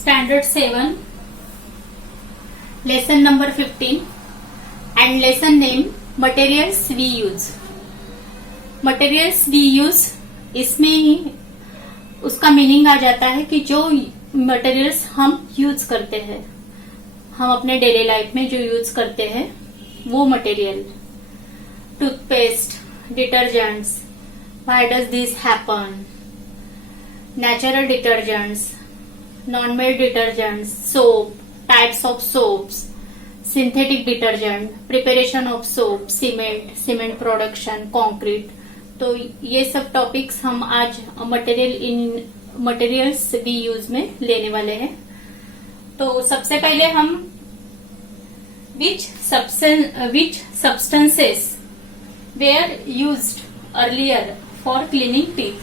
Standard 7, lesson number 15 and lesson name materials we use. Materials we use, इसमें ही उसका meaning आ जाता है कि जो मटेरियल्स हम यूज करते हैं, हम अपने डेली लाइफ में जो यूज करते हैं वो material. Toothpaste, detergents, why does this happen, natural detergents, non-made detergents, soap, types of soaps, synthetic detergent, preparation of soap, cement production, concrete. तो ये सब टॉपिक्स हम आज मटेरियल्स वी यूज में लेने वाले हैं. तो सबसे पहले हम which substances were used earlier for cleaning teeth,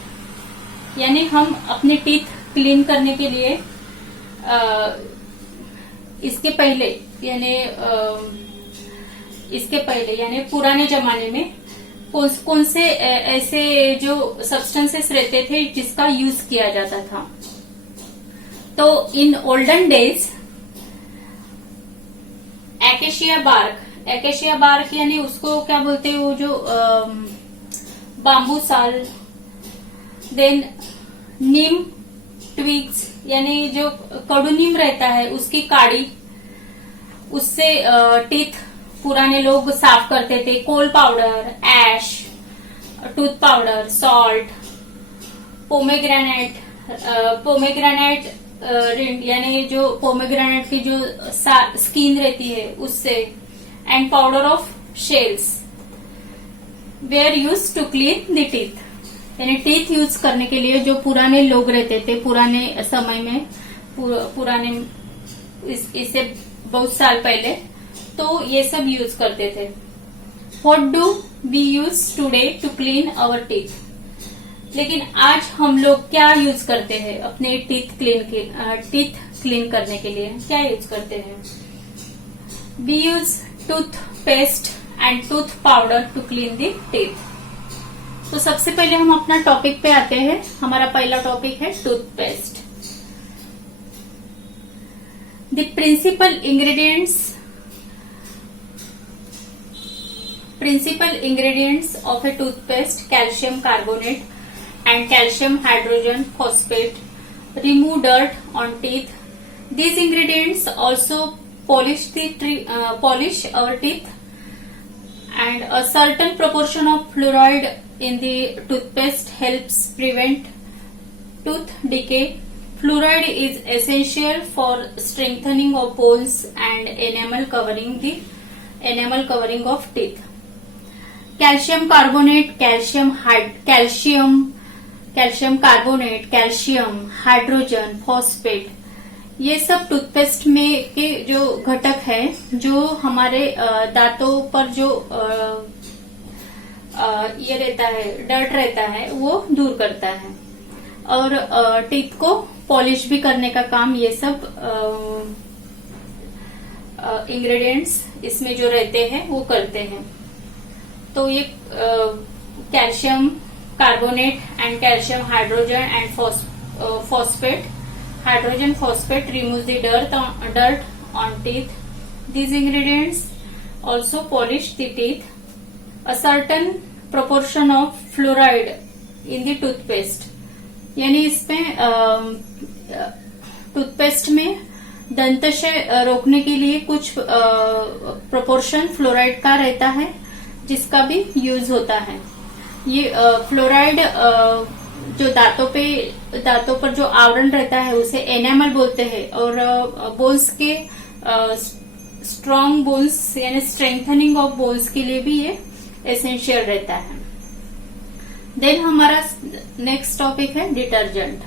यानी हम अपने टीथ क्लीन करने के लिए इसके पहले यानी पुराने जमाने में कौन से ऐसे जो सब्सटेंसेस रहते थे जिसका यूज किया जाता था. तो in olden days acacia bark यानी उसको क्या बोलते हैं, वो जो बाम्बू साल, देन नीम ट्विग्स यानी जो कड़ू नीम रहता है उसकी काड़ी, उससे टीथ पुराने लोग साफ करते थे. Coal powder, ash, tooth powder, salt, pomegranate rind यानी जो पोमेग्रेनेट की जो स्किन रहती है उससे, and powder of shells were used to clean the teeth. यानी टीथ यूज करने के लिए जो पुराने लोग रहते थे पुराने समय में, इससे बहुत साल पहले, तो ये सब यूज करते थे. What do we use today to clean our teeth. लेकिन आज हम लोग क्या यूज करते हैं अपने टीथ क्लीन करने के लिए, क्या यूज करते हैं? We use toothpaste and tooth powder to clean the teeth. तो सबसे पहले हम अपना टॉपिक पे आते हैं. हमारा पहला टॉपिक है toothpaste. The principal ingredients of a toothpaste, calcium carbonate and calcium hydrogen phosphate, remove dirt on teeth. These ingredients also polish our teeth, and a certain proportion of fluoride in the toothpaste helps prevent tooth decay. Fluoride is essential for strengthening of bones and enamel covering of teeth. Calcium carbonate, calcium carbonate, calcium, hydrogen, phosphate, ये सब toothpaste में के जो घटक है जो हमारे दांतों पर जो ये रहता है, डर्ट रहता है, वो दूर करता है और टीथ को पॉलिश भी करने का काम ये सब इंग्रेडिएंट्स इसमें जो रहते हैं वो करते हैं. तो ये calcium carbonate and calcium hydrogen and phosphate, hydrogen phosphate removes the dirt on teeth. These ingredients also polish the teeth. A certain proportion of fluoride in the toothpaste, यानी इसमें टूथपेस्ट में दंतशय रोकने के लिए कुछ प्रोपोर्शन फ्लोराइड का रहता है जिसका भी यूज होता है. ये फ्लोराइड जो दांतों पर जो आवरण रहता है उसे एनामल बोलते हैं और बोन्स के स्ट्रॉन्ग बोन्स यानी स्ट्रेंथनिंग ऑफ बोन्स के लिए भी ये एसेंशियल रहता है. देन हमारा नेक्स्ट टॉपिक है detergent.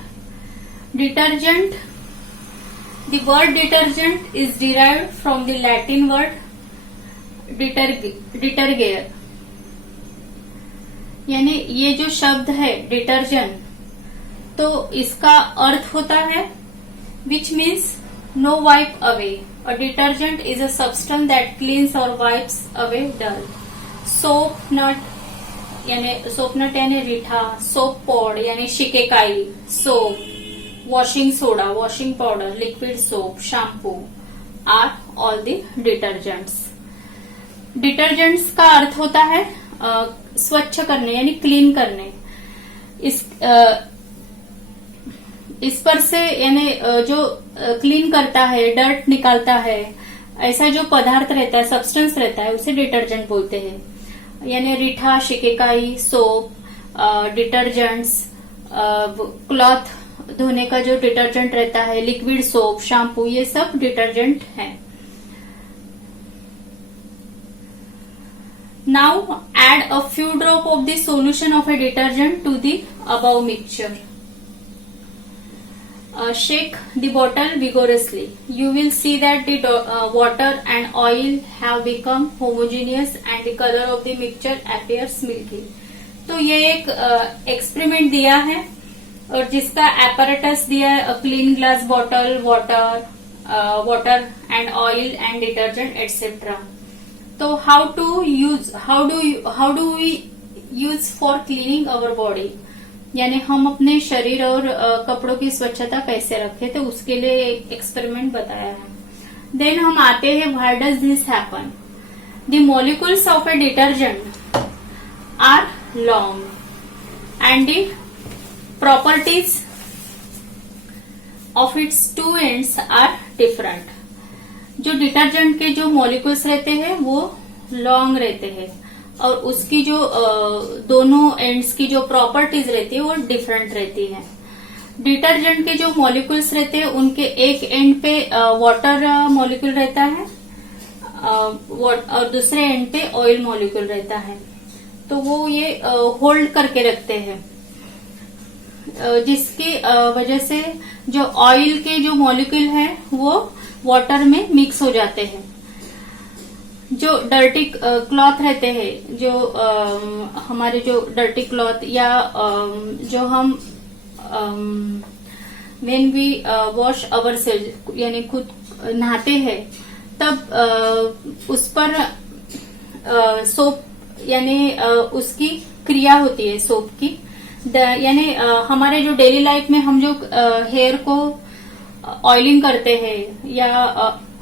The word detergent is derived from the Latin word detergere, यानी ये जो शब्द है डिटर्जेंट, तो इसका अर्थ होता है which means no wipe away. A detergent is a substance that cleans और wipes away dirt. Soap nut यानी रीठा, सोप पॉड यानी शिकेकाई, soap, washing soda, washing powder, liquid soap, shampoo are all the detergents. Detergents का अर्थ होता है स्वच्छ करने यानी क्लीन करने। इस पर से यानी जो क्लीन करता है, डर्ट निकालता है, ऐसा जो पदार्थ रहता है, सब्सटेंस रहता है, उसे डिटर्जेंट बोलते हैं। यानी रीठा, शिकेकाई, सोप, डिटर्जेंट्स, क्लॉथ धोने का जो डिटर्जेंट रहता है, लिक्विड सोप, शैम्पू, ये सब डिटर्जेंट हैं। Now add a few drop of the solution of a detergent to the above mixture. Shake the bottle vigorously. You will see that the water and oil have become homogeneous and the color of the mixture appears milky. तो ये एक experiment दिया है और जिसका apparatus दिया है clean glass bottle, water and oil and detergent etcetera. तो how do we use for cleaning our body, यानी हम अपने शरीर और कपड़ों की स्वच्छता कैसे रखें, तो उसके लिए एक एक्सपेरिमेंट बताया है। देन हम आते हैं why does this happen. The molecules of a detergent are long and the properties of its two ends are different. जो डिटर्जेंट के जो मॉलिक्यूल्स रहते हैं वो लॉन्ग रहते हैं और उसकी जो दोनों एंड्स की जो प्रॉपर्टीज रहती है वो डिफरेंट रहती है। डिटर्जेंट के जो मॉलिक्यूल्स रहते हैं उनके एक एंड पे वाटर मॉलिक्यूल रहता है और दूसरे एंड पे ऑयल मॉलिक्यूल रहता है। तो वो ये होल्ड करके रखते हैं, जिसकी वजह से जो ऑयल के जो मॉलिक्यूल है वो वाटर में मिक्स हो जाते हैं। जो डर्टी क्लॉथ रहते हैं, जो हमारे जो डर्टी क्लॉथ या जो हम when we wash our self यानी खुद नहाते हैं तब उस पर सोप यानी उसकी क्रिया होती है सोप की। यानी हमारे जो डेली लाइफ में हम जो हेयर को ऑयलिंग करते हैं या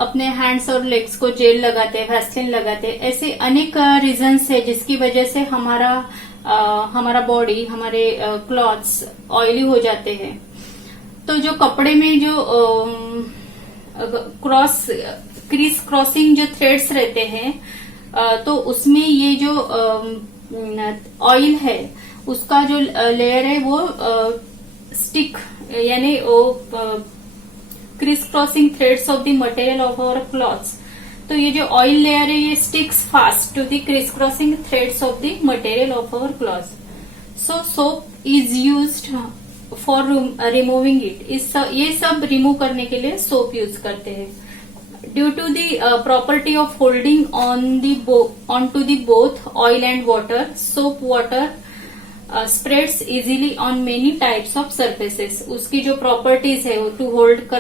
अपने हैंड्स और लेग्स को जेल लगाते हैं, वैसलीन लगाते हैं, ऐसे अनेक रीजंस है जिसकी वजह से हमारा बॉडी, हमारे क्लॉथ्स ऑयली हो जाते हैं। तो जो कपड़े में जो क्रीज क्रॉसिंग जो थ्रेड्स रहते हैं तो उसमें ये जो ऑयल है उसका जो लेयर है वो स्टिक यानी वो criss crossing threads of the material of our clothes. तो ये जो ऑयल लेयर है ये sticks fast to the criss crossing threads of the material of our clothes. So soap is used for removing it. ये सब remove करने के लिए सोप यूज करते हैं। Due to the property of holding on to the both oil and water, soap water spreads easily on many types of surfaces. उसकी जो properties है to hold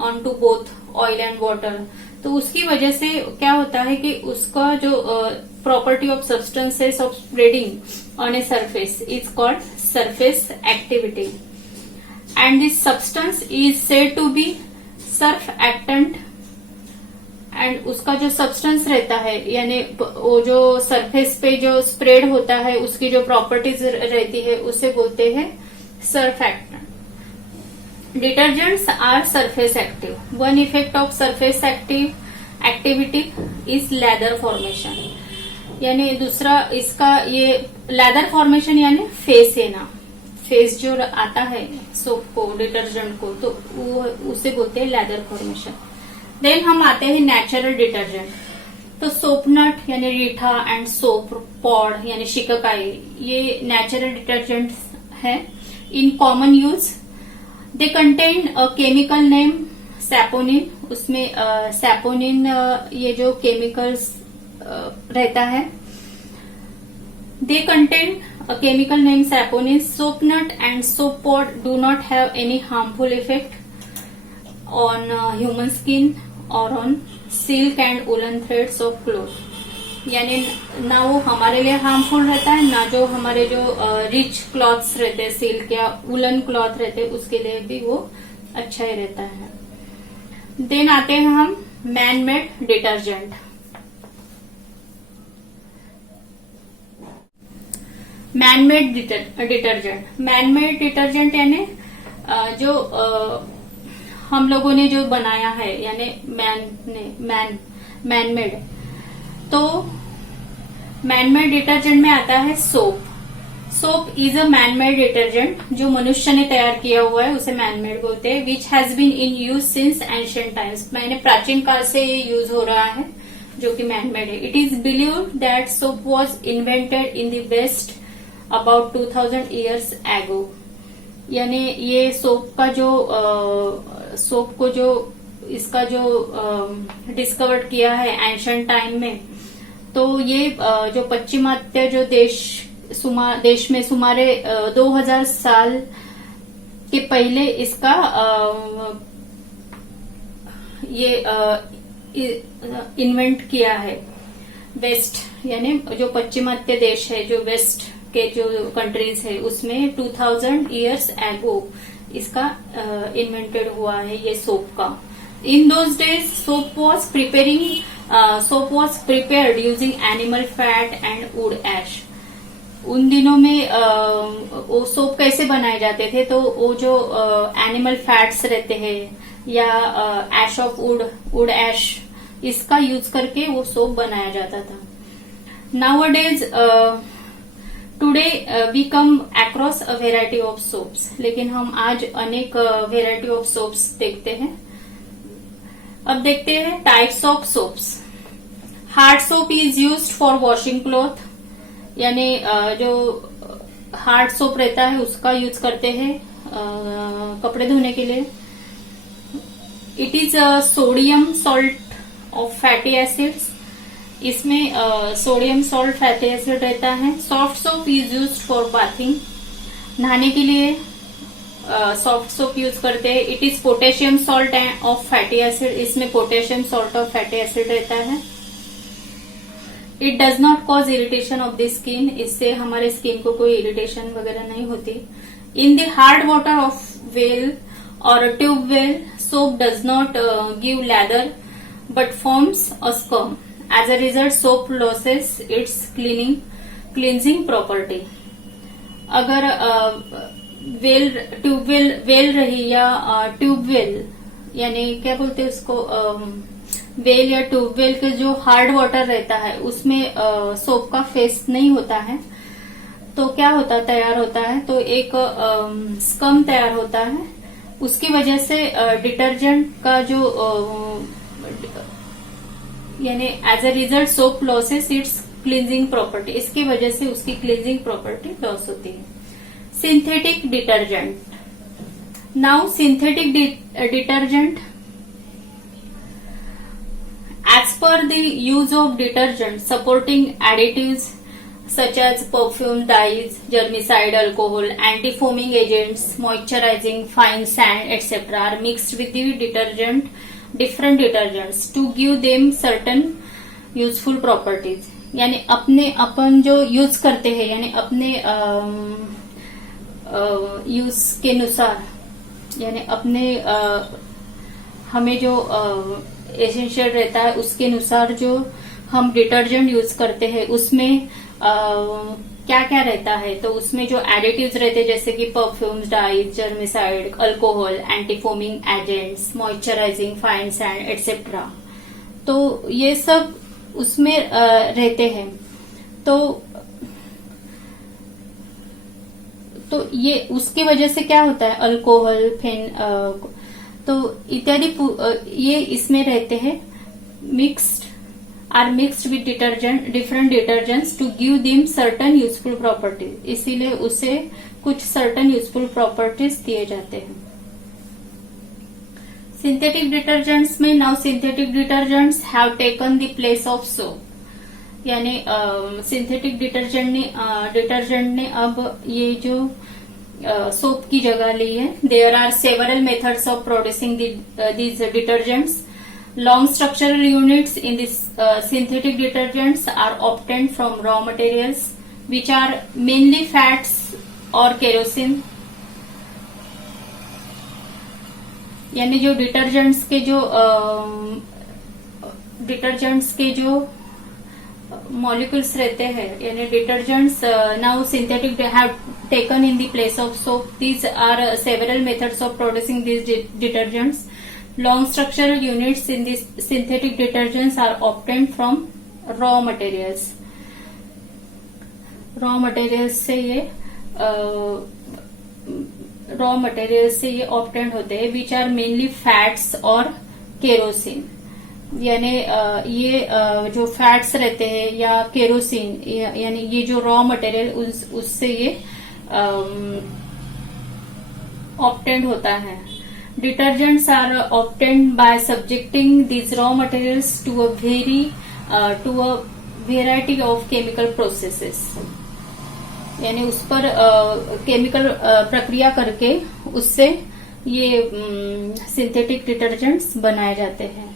on to both oil and water, तो उसकी वजह से क्या होता है कि उसका जो property of substances of spreading on a surface is called surface activity and this substance is said to be surfactant. And उसका जो सब्सटेंस रहता है यानी वो जो सरफेस पे जो स्प्रेड होता है उसकी जो प्रॉपर्टीज रहती है उसे बोलते हैं surfactant. Detergents are surface active. One effect of surface activity is lather formation. यानी दूसरा इसका ये लेदर फॉर्मेशन यानी फेस है ना, फेस जो आता है सोप को, डिटर्जेंट को, तो उसे बोलते हैं लेदर फॉर्मेशन। देन हम आते हैं नेचुरल डिटर्जेंट। तो सोप नट यानी रीठा एंड सोप पॉड यानी शिकाकाई, ये नेचुरल डिटर्जेंट है in common use. They contain a chemical name saponin. उसमें सैपोनिन ये जो केमिकल्स रहता है। They contain a chemical named saponin. Soap nut and soap pod do not have any harmful effect on human skin or on silk and woolen threads of cloth. यानी ना वो हमारे लिए हार्मफुल रहता है, ना जो हमारे जो रिच क्लॉथ्स रहते हैं, सिल्क या वुलन क्लॉथ रहते हैं, उसके लिए भी वो अच्छा ही रहता है। देन आते हैं हम man made detergent. Man made detergent, man made detergent यानी जो हम लोगों ने जो बनाया है, यानी मैन मेड। तो मैन मेड डिटर्जेंट में आता है soap. Soap is a man made detergent, जो मनुष्य ने तैयार किया हुआ है उसे मैन मेड बोलते हैं। Which has been in use since ancient times, मैंने प्राचीन काल से ये यूज हो रहा है, जो कि मैन मेड है। It is believed that soap was invented in the west about 2000 years ago. यानी ये सोप को जो इसका जो डिस्कवर किया है एंशिएंट टाइम में, तो ये जो पश्चिमात्य जो देश में सुमारे 2000 साल के पहले इसका ये इन्वेंट किया है। वेस्ट यानी जो पश्चिमात्य देश है, जो वेस्ट के जो कंट्रीज है, उसमें 2000 ईयर्स एगो इसका इन्वेंटेड हुआ है ये सोप का। In those days soap was prepared using animal fat and wood ash. उन दिनों में वो सोप कैसे बनाए जाते थे, तो वो जो एनिमल फैट्स रहते हैं या एश ऑफ वुड एश, इसका यूज करके वो सोप बनाया जाता था। Nowadays today we come across a variety of soaps, लेकिन हम आज अनेक वेराइटी ऑफ सोप्स देखते हैं। अब देखते हैं types of soaps. Hard soap is used for washing cloth, यानी जो हार्ड सोप रहता है उसका यूज करते हैं कपड़े धोने के लिए। It is sodium salt of fatty acids, इसमें सोडियम सॉल्ट फैटी एसिड रहता है। Soft soap is used for bathing, नहाने के लिए सॉफ्ट सोप यूज करते हैं। It is potassium salt of fatty acid, इसमें potassium salt of fatty acid रहता है। It does not cause irritation of the skin, इससे हमारे स्किन को कोई इरिटेशन वगैरह नहीं होती। In the hard water of well और tube well, soap does not give lather but forms a scum. As a result soap loses its cleansing property. अगर well रही या ट्यूबवेल, यानी क्या बोलते हैं उसको, वेल या ट्यूबवेल के जो हार्ड वाटर रहता है उसमें सोप का फेस नहीं होता है, तो क्या तैयार होता है, तो एक स्कम तैयार होता है। उसकी वजह से डिटर्जेंट का जो यानी as a result soap loses its cleansing property, इसकी वजह से उसकी क्लींजिंग प्रॉपर्टी लॉस होती है। Synthetic detergent. Now synthetic detergent, as per the use of detergent supporting additives such as perfume dyes, germicide, alcohol, anti-foaming agents, moisturizing, fine sand, etc. are mixed with the different detergents to give them certain useful properties. यानी अपन जो use करते हैं, यानी अपने use के अनुसार, यानी अपने हमें जो एसेंशियल रहता है उसके अनुसार जो हम डिटर्जेंट यूज करते हैं उसमें क्या क्या रहता है, तो उसमें जो एडिटिव्स रहते हैं जैसे कि perfumes, dyes, germicide, alcohol, antifoaming agents, moisturising, fine sand etcetera, तो ये सब उसमें रहते हैं। तो ये उसकी वजह से क्या होता है, अल्कोहल, तो इत्यादि ये इसमें रहते हैं। Mixed with different detergents to give them certain useful properties, इसीलिए उसे कुछ सर्टन यूजफुल प्रॉपर्टीज दिए जाते हैं। सिंथेटिक डिटर्जेंट्स में, now synthetic detergents have taken the place of soap, यानी सिंथेटिक डिटर्जेंट ने अब ये जो सोप की जगह ली है। There are several methods of producing these detergents Long structural units in this synthetic detergents are obtained from raw materials, which are mainly fats or kerosene. यानी जो डिटर्जेंट्स के जो मॉलिक्यूल्स रहते हैं, यानी detergents now synthetic have taken in the place of soap. These are several methods of producing these detergents. Long structural units in these synthetic detergents are obtained from raw materials. Raw materials से ये obtained होते हैं, which are mainly fats और kerosene. यानी ये जो fats रहते हैं या केरोसिन, यानी ये जो रॉ मटेरियल उससे ये ऑब्टेन्ड होता है. Detergents are obtained by subjecting these raw materials to a variety of chemical processes. यानी उस पर केमिकल प्रक्रिया करके उससे ये सिंथेटिक डिटर्जेंट्स बनाए जाते हैं.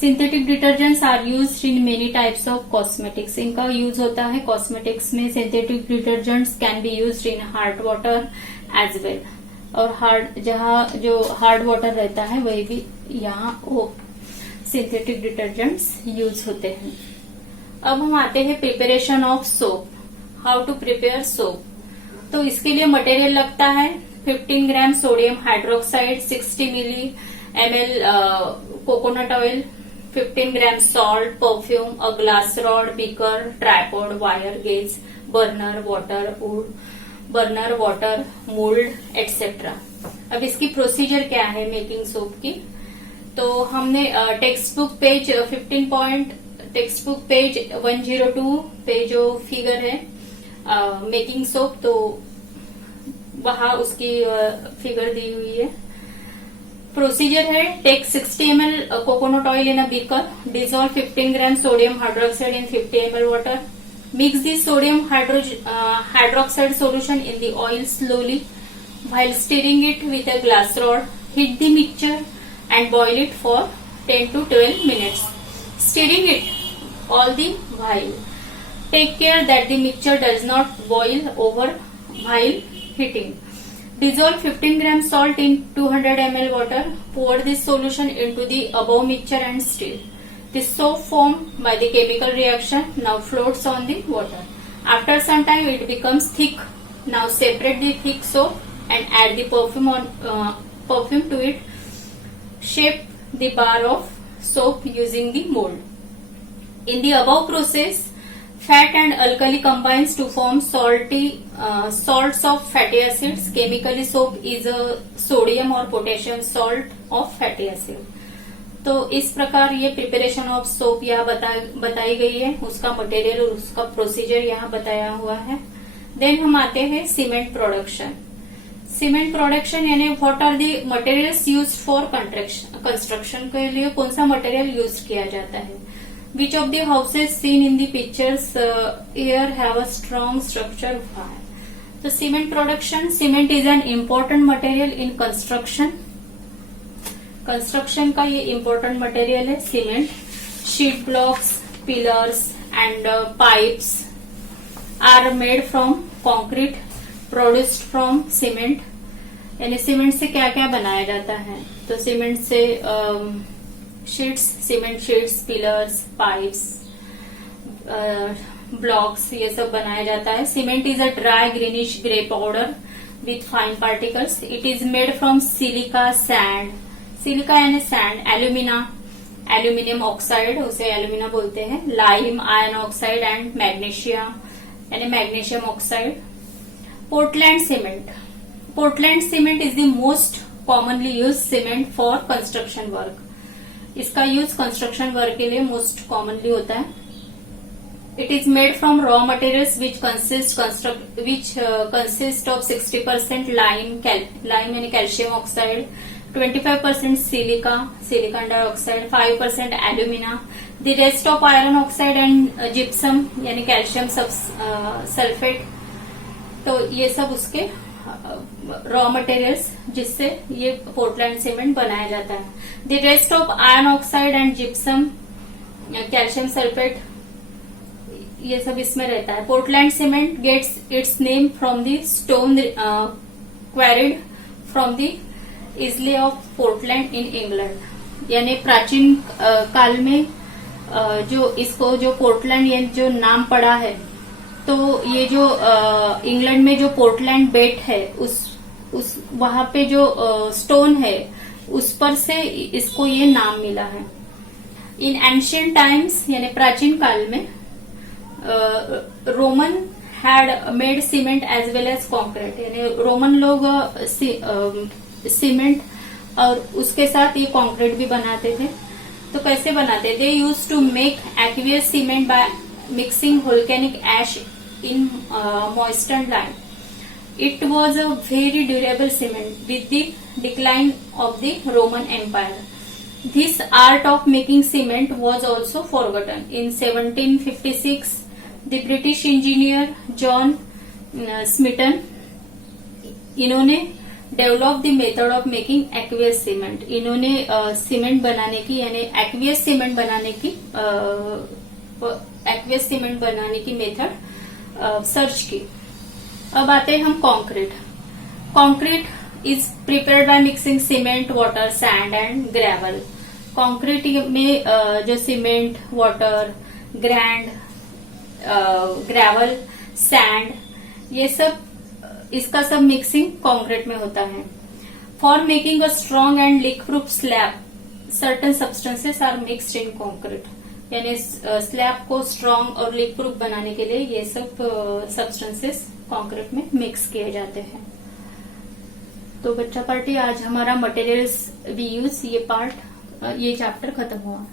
Synthetic detergents are used in many types of cosmetics. इनका यूज होता है कॉस्मेटिक्स में. Synthetic detergents can be used in hard water as well. और जहाँ जो हार्ड वाटर रहता है वही भी यहाँ वो सिंथेटिक डिटर्जेंट्स यूज होते हैं. अब हम आते हैं preparation of soap. How to prepare soap. तो इसके लिए मटेरियल लगता है 15 ग्राम सोडियम हाइड्रोक्साइड, 60 मिली ml coconut oil, 15 gram salt, perfume, a glass rod, beaker, tripod, wire gauze, burner, water, mould etcetera. अब इसकी प्रोसीजर क्या है मेकिंग सोप की. तो हमने टेक्स्ट बुक पेज 102 पे जो फिगर है मेकिंग सोप, तो वहां उसकी फिगर दी हुई है. प्रोसीजर है take 60 ml coconut oil in a beaker, dissolve 15 gram sodium hydroxide in 50 ml water. Mix the sodium hydroxide solution in the oil slowly while stirring it with a glass rod. Heat the mixture and boil it for 10 to 12 minutes. Stirring it all the while. Take care that the mixture does not boil over while heating. Dissolve 15 gram salt in 200 ml water. Pour this solution into the above mixture and stir. The soap formed by the chemical reaction now floats on the water. After some time it becomes thick. Now separate the thick soap and add the perfume to it. Shape the bar of soap using the mold. In the above process, fat and alkali combines to form salts of fatty acids. Chemically, soap is a sodium or potassium salt of fatty acid. तो इस प्रकार ये preparation of soap यहाँ बताई गई है. उसका material और उसका प्रोसीजर यहाँ बताया हुआ है. देन हम आते हैं सीमेंट प्रोडक्शन. सीमेंट प्रोडक्शन यानी what are the materials used for construction के लिए कौन सा मटेरियल यूज किया जाता है. Which of the houses seen in the pictures here have a strong structure. तो cement production. Cement is an important material in construction. Construction का ये इम्पोर्टेंट मटेरियल है cement. Sheet blocks, pillars and pipes are made from concrete produced from cement. यानी cement से क्या क्या बनाया जाता है. तो सीमेंट से cement sheets, pillars, pipes, blocks ये सब बनाया जाता है. Cement is a dry greenish grey powder with fine particles. It is made from silica, sand. Silica यानी सैंड, एल्यूमिना, एल्यूमिनियम ऑक्साइड उसे एल्यूमिना बोलते हैं, lime, iron oxide and magnesia यानी magnesium oxide. Portland cement. Portland cement is the most commonly used cement for construction work. इसका use construction work के लिए most commonly होता है. It is made from raw materials which consist of 60% lime यानी calcium oxide, 25% silicon dioxide, 5% alumina, the rest of iron oxide and gypsum यानी calcium sulphate. तो ये सब उसके रॉ मटेरियल्स जिससे ये पोर्टलैंड सीमेंट बनाया जाता है. The rest of iron oxide and gypsum, calcium sulphate, ये सब इसमें रहता है. Portland cement gets its name from the stone quarried from the isle of Portland in England. यानी प्राचीन काल में जो इसको जो पोर्टलैंड ये जो नाम पड़ा है, तो ये जो इंग्लैंड में जो पोर्टलैंड बेट है उस वहां पे जो स्टोन है उस पर से इसको ये नाम मिला है. इन एंशियंट टाइम्स यानी प्राचीन काल में Roman had made cement as well as concrete. यानी रोमन लोग सीमेंट और उसके साथ ये कॉन्क्रीट भी बनाते थे. तो कैसे बनाते? They use to make aqueous cement by mixing volcanic ash in moistened land. It was a very durable cement with the decline of the Roman Empire. This art of making cement was also forgotten. In 1756, the British engineer John Smeaton, इन्होंने develop the method of making aqueous cement. इन्होंने cement बनाने की यानी aqueous cement बनाने की method search की. अब आते हैं हम concrete. Concrete is prepared by mixing cement, water, sand and gravel. Concrete में जो सीमेंट, वाटर, ग्रेवल, सैंड, ये सब इसका सब मिक्सिंग कंक्रीट में होता है. For making a strong and leak proof slab certain substances are mixed in concrete. यानी स्लैब को स्ट्रॉन्ग और लीक प्रूफ बनाने के लिए ये सब सब्सटेंसेस कंक्रीट में मिक्स किए जाते हैं. तो बच्चा पार्टी आज हमारा मटेरियल्स वी यूज ये चैप्टर खत्म हुआ.